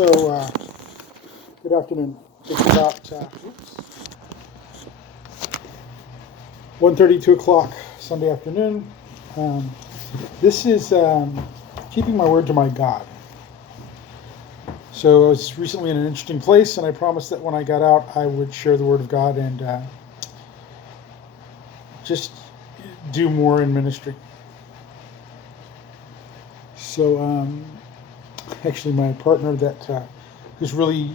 Good afternoon. It's about 1:30, 2 o'clock Sunday afternoon. Um, this is keeping my word to my God. So I was recently in an interesting place, and I promised that when I got out, I would share the word of God and just do more in ministry. So actually, my partner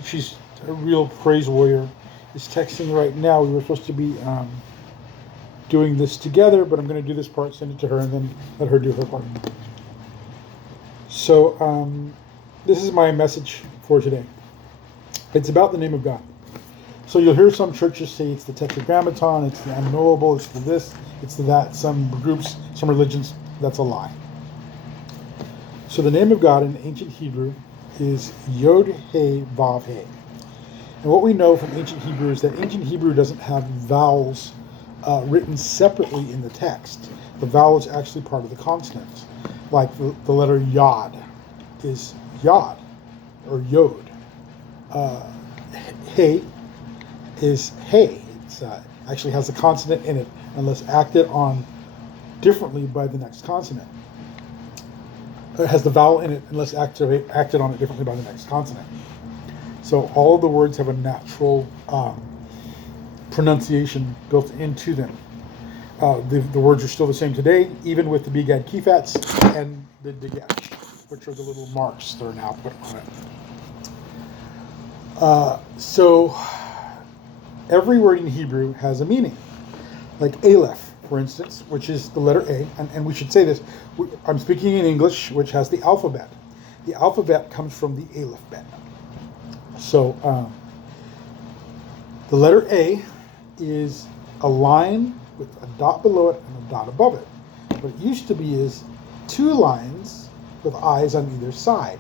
she's a real praise warrior, is texting right now. We were supposed to be doing this together, but I'm going to do this part, send it to her, and then let her do her part. So this is my message for today. It's about the name of God. So you'll hear some churches say it's the Tetragrammaton, it's the unknowable, it's the this, it's the that. Some groups, some religions, that's a lie. So the name of God in ancient Hebrew is Yod He Vav He. And what we know from ancient Hebrew is that ancient Hebrew doesn't have vowels written separately in the text. The vowel is actually part of the consonants. Like the letter Yod is Yod or Yod. He is Hey. It actually has a consonant in it unless acted on differently by the next consonant. It has the vowel in it unless acted on it differently by the next consonant. So all of the words have a natural pronunciation built into them. The words are still the same today, even with the Begad Kefats and the Dagesh, which are the little marks that are now put on it. So every word in Hebrew has a meaning. Like Aleph, for instance, which is the letter A, and we should say this, I'm speaking in English, which has the alphabet. The alphabet comes from the Aleph bet. So the letter A is a line with a dot below it and a dot above it. What it used to be is two lines with eyes on either side.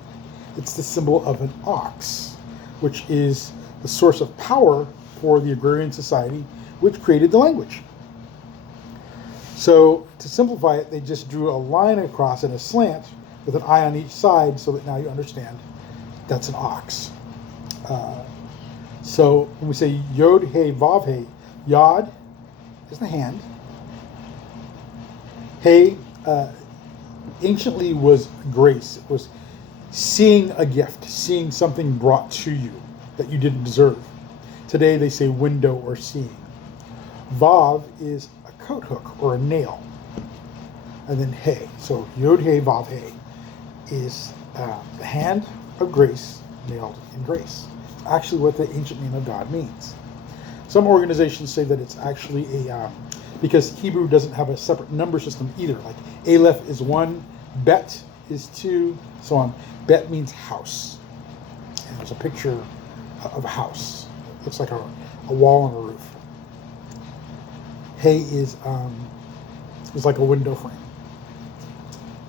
It's the symbol of an ox, which is the source of power for the agrarian society, which created the language. So to simplify it, they just drew a line across in a slant with an eye on each side so that now you understand that's an ox. So when we say Yod He Vav He, Yod is the hand. He anciently was grace. It was seeing a gift, seeing something brought to you that you didn't deserve. Today they say window or seeing. Vav is a coat hook or a nail. And then He. So Yod He Vav He is the hand of grace nailed in grace. It's actually what the ancient name of God means. Some organizations say that it's actually because Hebrew doesn't have a separate number system either. Like Aleph is 1, Bet is 2, so on. Bet means house. And there's a picture of a house. It looks like a wall on a roof. He is like a window frame.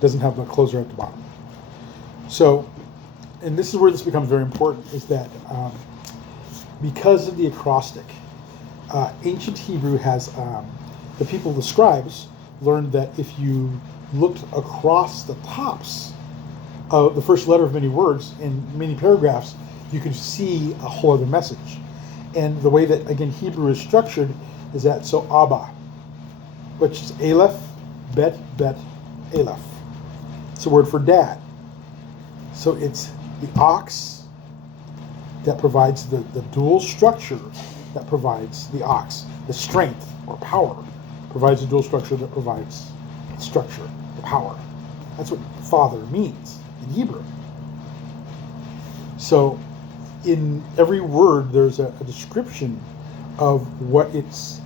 Doesn't have the closer at the bottom. So, and this is where this becomes very important, is that because of the acrostic, ancient Hebrew has, the scribes, learned that if you looked across the tops of the first letter of many words in many paragraphs, you could see a whole other message. And the way that, again, Hebrew is structured is that, so Abba, which is Aleph, Bet, Aleph. It's a word for dad. So it's the ox that provides the dual structure that provides the ox. The strength or power provides the dual structure that provides the structure, the power. That's what father means in Hebrew. So in every word there's a description of what it's,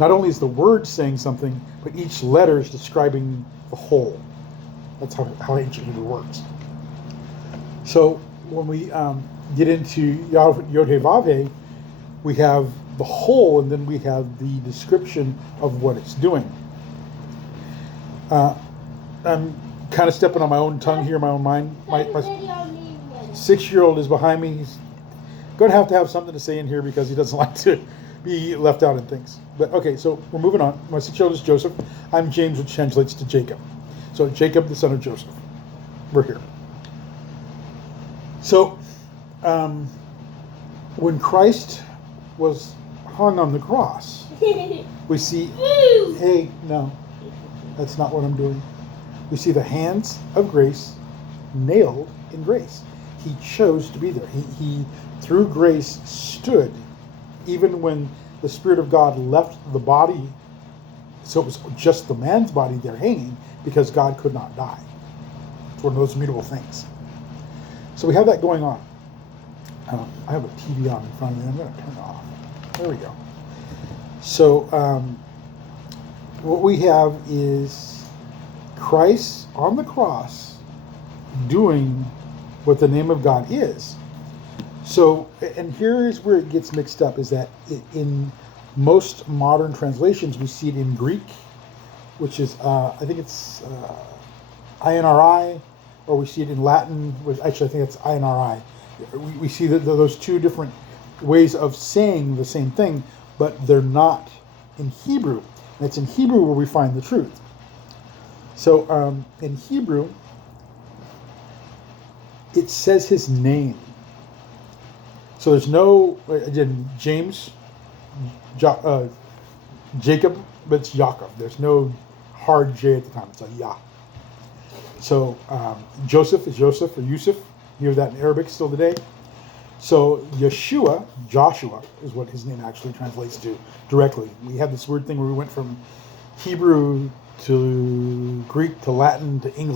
not only is the word saying something, but each letter is describing the whole. That's how ancient Hebrew works. So when we get into Yod He Vav He, we have the whole, and then we have the description of what it's doing. I'm kind of stepping on my own tongue here, my own mind. My 6-year-old is behind me. He's going to have something to say in here because he doesn't like to be left out in things. But okay, so we're moving on. My 6-year-old is Joseph. I'm James, which translates to Jacob. So Jacob, the son of Joseph. We're here. So when Christ was hung on the cross, we see, hey, no, that's not what I'm doing. We see the hands of grace nailed in grace. He chose to be there. He through grace, stood even when the Spirit of God left the body. So it was just the man's body there hanging because God could not die. It's one of those immutable things. So we have that going on. I have a TV on in front of me. I'm going to turn it off. There we go. So what we have is Christ on the cross doing what the name of God is. So, and here's where it gets mixed up, is that in most modern translations, we see it in Greek, which is, I think it's INRI, or we see it in Latin, which actually I think it's INRI. We see that those two different ways of saying the same thing, but they're not in Hebrew. And it's in Hebrew where we find the truth. So in Hebrew, it says his name. So there's no, again, James, Jacob, but it's Yaakov. There's no hard J at the time. It's a Ya. So Joseph is Joseph or Yusuf. You hear that in Arabic still today. So Yeshua, Joshua, is what his name actually translates to directly. We have this weird thing where we went from Hebrew to Greek to Latin to English.